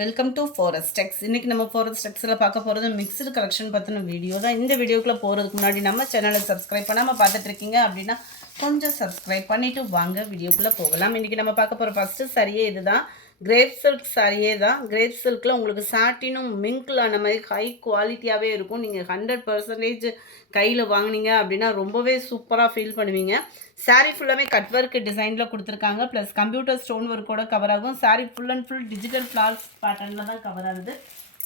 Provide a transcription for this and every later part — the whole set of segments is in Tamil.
வெல்கம் டு ஃபாரஸ்ட் டெக்ஸ். இன்றைக்கி நம்ம ஃபாரஸ்ட் டெக்ஸில் பார்க்க போகிறது மிக்ஸ்டு கலெக்ஷன் பற்றின வீடியோ தான். இந்த வீடியோக்குள்ளே போகிறதுக்கு முன்னாடி நம்ம சேனலை சப்ஸ்கிரைப் பண்ணாமல் பார்த்துட்ருக்கீங்க அப்படின்னா கொஞ்சம் சப்ஸ்கிரைப் பண்ணிவிட்டு வாங்க வீடியோக்குள்ளே போகலாம். இன்றைக்கி நம்ம பார்க்க போகிற ஃபஸ்ட்டு சரியே இது தான். கிரேப் சில்க் சாரியே தான். கிரேப் சில்கில் உங்களுக்கு சாட்டினும் மிங்கில் அந்த மாதிரி ஹை குவாலிட்டியாகவே இருக்கும். நீங்கள் 100% கையில் வாங்கினீங்க அப்படின்னா ரொம்பவே சூப்பராக ஃபீல் பண்ணுவீங்க. சாரீ ஃபுல்லாமே கட் ஒர்க் டிசைனில் கொடுத்துருக்காங்க. ப்ளஸ் கம்ப்யூட்டர் ஸ்டோன் ஒர்க்கோட கவர் ஆகும். Sari full and full digital flowers பேட்டர்னில் தான் கவர் ஆகுது.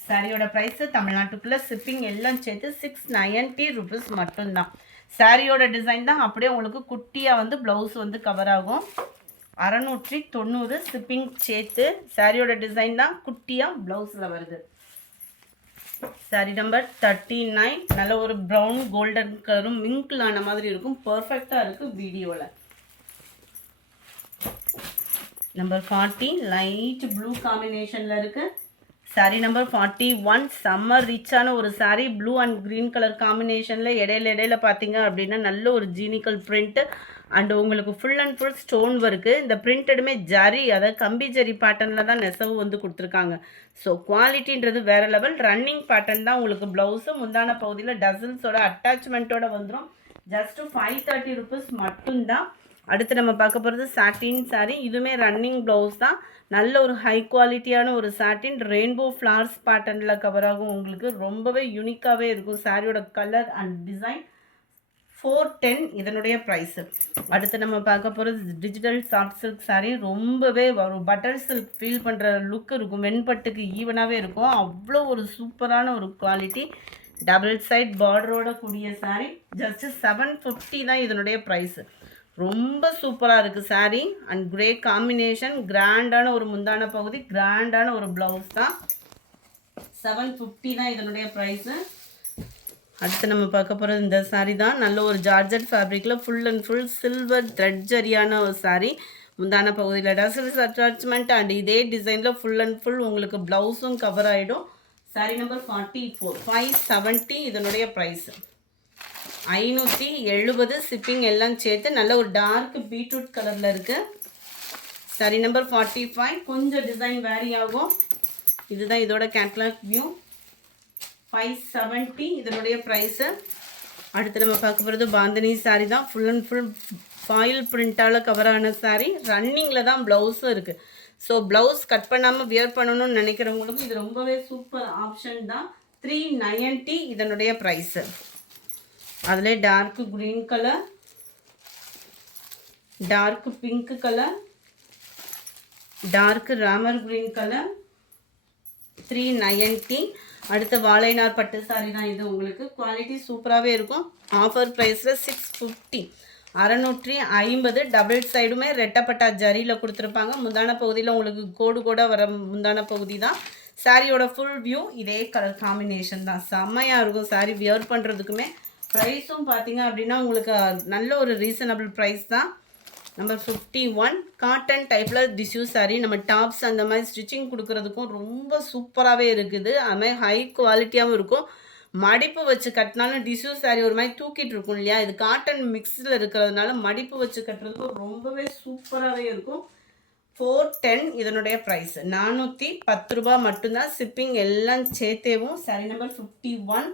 சாரியோட ப்ரைஸு தமிழ்நாட்டுக்குள்ளே ஷிப்பிங் எல்லாம் சேர்த்து 690 rupees மட்டும்தான். சாரியோட டிசைன் தான் அப்படியே உங்களுக்கு குட்டியாக வந்து ப்ளவுஸ் வந்து கவர் ஆகும். 690 ஷிப்பிங் சேர்த்து. சாரியோட டிசைன் தான் குட்டியாக ப்ளவுஸில் வருது. Sorry number 39. நல்ல ஒரு ப்ரௌன் கோல்டன் கலரும் மிங்கில் ஆன மாதிரி இருக்கும். பர்ஃபெக்டாக இருக்குது வீடியோவில். நம்பர் 40 லைட் ப்ளூ காம்பினேஷனில் இருக்குது. சாரி நம்பர் 41 செம்மர் ரிச்சான ஒரு sorry. Blue and green colour காம்பினேஷனில் இடையில பார்த்தீங்க அப்படின்னா நல்ல ஒரு ஜீனிக்கல் பிரிண்ட்டு அண்டு உங்களுக்கு full and full stone work. இந்த பிரிண்டடுமே ஜரி, அதாவது கம்பி ஜரி பேட்டர்னில் தான் நெசவு வந்து கொடுத்துருக்காங்க. ஸோ குவாலிட்டின்றது வேறு லெவல். ரன்னிங் பேட்டர்ன் தான் உங்களுக்கு ப்ளவுஸு. முந்தான பகுதியில் டசல்ஸோட அட்டாச்மெண்ட்டோட வந்துடும். ஜஸ்ட்டு 530 rupees மட்டும்தான். அடுத்து நம்ம பார்க்க போகிறது சாட்டின் சாரீ. இதுவுமே ரன்னிங் ப்ளவுஸ் தான். நல்ல ஒரு ஹை குவாலிட்டியான ஒரு சாட்டின். ரெயின்போ ஃப்ளார்ஸ் பேட்டர்னில் கவர் ஆகும். உங்களுக்கு ரொம்பவே யூனிக்காகவே இருக்கும். சாரியோட கலர் அண்ட் டிசைன். 410 இதனுடைய ப்ரைஸு. அடுத்து நம்ம பார்க்க போகிறது டிஜிட்டல் சாஃப்ட் சில்க் சாரீ. ரொம்பவே ஒரு பட்டர் சில்க் ஃபீல் பண்ணுற லுக் இருக்கும். வெண்பட்டுக்கு ஈவனாகவே இருக்கும். அவ்வளோ ஒரு சூப்பரான ஒரு குவாலிட்டி. டபுள் சைட் பார்டரோட கூடிய சாரீ. ஜஸ்ட்டு 750 தான் இதனுடைய ப்ரைஸு. ரொம்ப சூப்பராக இருக்குது சாரீ. And grey combination. கிராண்டான ஒரு முந்தான பகுதி, கிராண்டான ஒரு ப்ளவுஸ் தான். 750 தான் இதனுடைய ப்ரைஸு. அடுத்து நம்ம பார்க்க போகிறது இந்த சாரீ தான். நல்ல ஒரு ஜார்ஜட் ஃபேப்ரிக்கில் full and full silver thread ஜரியான ஒரு சாரீ. முந்தான பகுதியில் டசல்ஸ் அட்டாச்மெண்ட் அண்ட் இதே டிசைனில் ஃபுல் அண்ட் ஃபுல் உங்களுக்கு ப்ளவுஸும் கவர் ஆகிடும். சாரீ நம்பர் 44 570 இதனுடைய ப்ரைஸு. 570 ஷிப்பிங் எல்லாம் சேர்த்து. நல்ல ஒரு டார்க் பீட்ரூட் கலரில் இருக்குது. சாரீ நம்பர் 45 கொஞ்சம் டிசைன் வேரி ஆகும். இதுதான் இதோட கேட்லாக் வியூ. 570 இதனுடைய ப்ரைஸு. அடுத்து நம்ம பார்க்க போகிறது பாந்தினி சாரீ தான். ஃபுல் அண்ட் ஃபுல் ஃபாயில் பிரிண்டால் கவரான சாரீ. ரன்னிங்கில் தான் ப்ளவுஸும் இருக்குது. ஸோ ப்ளவுஸ் கட் பண்ணாமல் வியர் பண்ணணும்னு நினைக்கிறவங்களுக்கு இது ரொம்பவே சூப்பர் ஆப்ஷன் தான். 390 இதனுடைய ப்ரைஸு. அதில் dark green colour, dark pink colour, dark Ramar green colour. 390. அடுத்த வாழைநார் பட்டு சாரி தான் இது. உங்களுக்கு குவாலிட்டி சூப்பராகவே இருக்கும். ஆஃபர் ப்ரைஸில் 650. 650. டபுள் சைடுமே ரெட்டப்பட்டா ஜரியில் கொடுத்துருப்பாங்க. முந்தான பகுதியில் உங்களுக்கு கோடு கூட வர முந்தான பகுதி தான். சாரியோட ஃபுல் வியூ இதே கலர் காம்பினேஷன் தான். செம்மையாக இருக்கும் சாரி வியர் பண்ணுறதுக்குமே. ப்ரைஸும் பார்த்தீங்க அப்படின்னா உங்களுக்கு நல்ல ஒரு ரீசனபிள் ப்ரைஸ் தான். நம்பர் 51 காட்டன் டைப்பில் டிஷ்யூ சாரீ. நம்ம டாப்ஸ் அந்த மாதிரி ஸ்டிச்சிங் கொடுக்குறதுக்கும் ரொம்ப சூப்பராகவே இருக்குது. அதுமாதிரி ஹை குவாலிட்டியாகவும் இருக்கும். மடிப்பு வச்சு கட்டினாலும் டிஷ்யூ சாரீ ஒரு மாதிரி தூக்கிட்டு இருக்கும் இல்லையா. இது காட்டன் மிக்ஸில் இருக்கிறதுனால மடிப்பு வச்சு கட்டுறதுக்கும் ரொம்பவே சூப்பராகவே இருக்கும். 410 இதனுடைய ப்ரைஸ். 410 ரூபா மட்டும்தான். ஷிப்பிங் எல்லாம் சேர்த்தேவும். சாரீ நம்பர் 51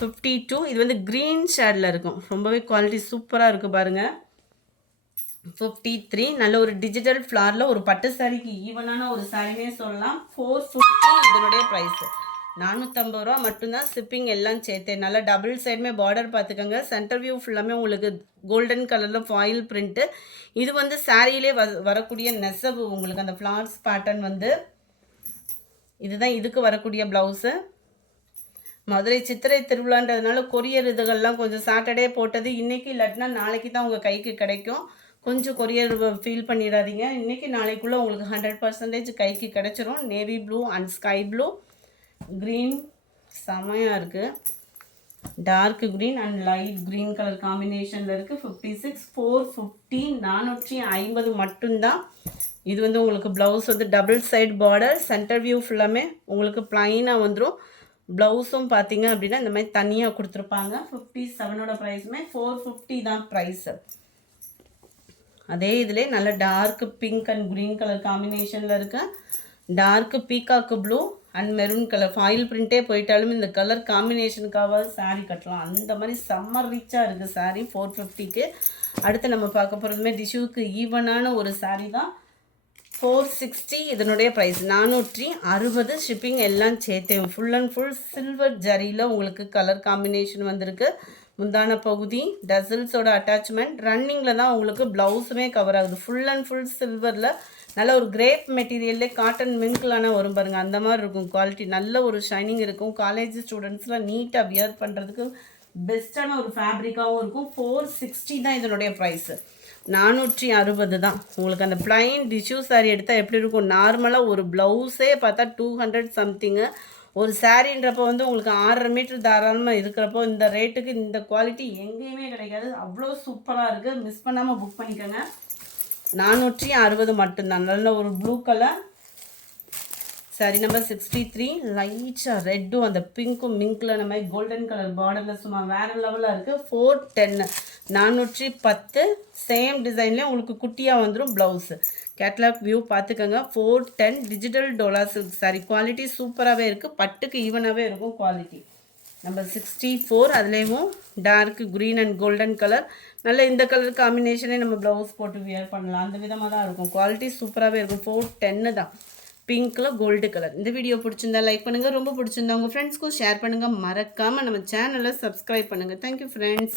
52 இது வந்து க்ரீன் ஷேடில் இருக்கும். ரொம்பவே குவாலிட்டி சூப்பராக இருக்குது பாருங்கள். 53 நல்ல ஒரு டிஜிட்டல் ஃப்ளாரில் ஒரு பட்டு சாரிக்கு ஈவனான ஒரு சாரினே சொல்லலாம். 450 இதனுடைய ப்ரைஸு. 450 ரூபா மட்டும்தான். ஷிப்பிங் எல்லாம் சேர்த்து. நல்லா டபுள் சைடுமே பார்டர் பார்த்துக்கோங்க. சென்டர் வியூ ஃபுல்லாமே உங்களுக்கு கோல்டன் கலரில் ஃபாயில் பிரிண்ட்டு. இது வந்து சாரியிலே வரக்கூடிய நெசவு. உங்களுக்கு அந்த ஃப்ளார்ஸ் பேட்டர்ன் வந்து இதுதான் இதுக்கு வரக்கூடிய ப்ளவுஸு. மதுரை சித்திரை திருவிழான்றதுனால கொரியர் இதுகள்லாம் கொஞ்சம் சாட்டர்டே போட்டது இன்றைக்கி இல்லாட்டினா நாளைக்கு தான் உங்கள் கைக்கு கிடைக்கும். கொஞ்சம் கொரியர் ஃபீல் பண்ணிடாதீங்க. இன்றைக்கி நாளைக்குள்ளே உங்களுக்கு 100% கைக்கு கிடச்சிரும். Navy blue and sky blue, green செமையாக இருக்குது. Dark green and light green colour காம்பினேஷனில் இருக்குது. 56 450 450 மட்டும்தான். இது வந்து உங்களுக்கு ப்ளவுஸ் வந்து double side border. Centre view ஃபுல்லாமே உங்களுக்கு ப்ளைனாக வந்துடும். ப்ளவுஸும் பார்த்தீங்க அப்படின்னா இந்த மாதிரி தனியாக கொடுத்துருப்பாங்க. 57ஓட ப்ரைஸுமே 450 தான் ப்ரைஸு. அதே இதிலே நல்ல dark pink and green colour காம்பினேஷனில் இருக்குது. Dark peacock blue and maroon colour foil பிரிண்ட்டே போயிட்டாலும் இந்த கலர் காம்பினேஷனுக்காக saree கட்டலாம். அந்த மாதிரி செம்ம ரிச்சாக இருக்குது saree 450க்கு. அடுத்து நம்ம பார்க்க போகிறதுமே டிஷ்யூக்கு ஈவனான ஒரு saree தான். 460 இதனுடைய ப்ரைஸ் 460 ஷிப்பிங் எல்லாம் சேர்த்தே. ஃபுல் அண்ட் ஃபுல் சில்வர் ஜரியில் உங்களுக்கு கலர் காம்பினேஷன் வந்திருக்கு. முந்தான பகுதி டசல்ஸோட அட்டாச்மெண்ட் ரன்னிங்கில் தான் உங்களுக்கு ப்ளவுஸுமே கவர் ஆகுது. ஃபுல் அண்ட் ஃபுல் சில்வரில் நல்ல ஒரு கிரேப் மெட்டீரியல்லே காட்டன் மிங்க்லான வரும் பாருங்கள், அந்த மாதிரி இருக்கும் குவாலிட்டி. நல்ல ஒரு ஷைனிங் இருக்கும். காலேஜ் ஸ்டூடெண்ட்ஸ்லாம் நீட்டாக வியர் பண்ணுறதுக்கு பெஸ்ட்டான ஒரு ஃபேப்ரிக்காகவும் இருக்கும். 460 தான் இதனுடைய ப்ரைஸு. 460 தான். உங்களுக்கு அந்த பிளைன் டிஷ்யூ சாரீ எடுத்தால் எப்படி இருக்கும், நார்மலாக ஒரு ப்ளவுஸே பார்த்தா 200 சம்திங்கு. ஒரு சாரீன்றப்போ வந்து உங்களுக்கு 6.5 மீட்டர் தாராளமாக இருக்கிறப்போ இந்த ரேட்டுக்கு இந்த குவாலிட்டி எங்கேயுமே கிடைக்காது. அவ்வளோ சூப்பராக இருக்குது. மிஸ் பண்ணாமல் புக் பண்ணிக்கோங்க. 460 மட்டும்தான். நல்ல ஒரு ப்ளூ கலர் சாரி நம்பர் 63. லைட்டாக ரெட்டும் அந்த பிங்க்கும் மிங்க்கில் நம்ம கோல்டன் கலர் பார்டரில் சும்மா வேறு லெவலாக இருக்குது. 410 410 சேம் டிசைன்லேயே உங்களுக்கு குட்டியாக வந்துடும் ப்ளவுஸு. கேட்லாக் வியூ பார்த்துக்கோங்க. 410 digital dola silk sari. Quality சூப்பராகவே இருக்குது. பட்டுக்கு ஈவனாகவே இருக்கும் குவாலிட்டி. நம்பர் 64 அதுலேயும் dark green and golden colour. நல்ல இந்த கலர் காம்பினேஷனே நம்ம ப்ளவுஸ் போட்டு வியர் பண்ணலாம். அந்த விதமாக தான் இருக்கும். குவாலிட்டி சூப்பராகவே இருக்கும். 410 தான். பிங்க்கில் கோல்டு கலர். இந்த வீடியோ பிடிச்சிருந்தா லைக் பண்ணுங்கள். ரொம்ப பிடிச்சிருந்தா உங்கள் ஃப்ரெண்ட்ஸ்க்கும் ஷேர் பண்ணுங்கள். மறக்காமல் நம்ம சேனலை சப்ஸ்கிரைப் பண்ணுங்கள். Thank you friends.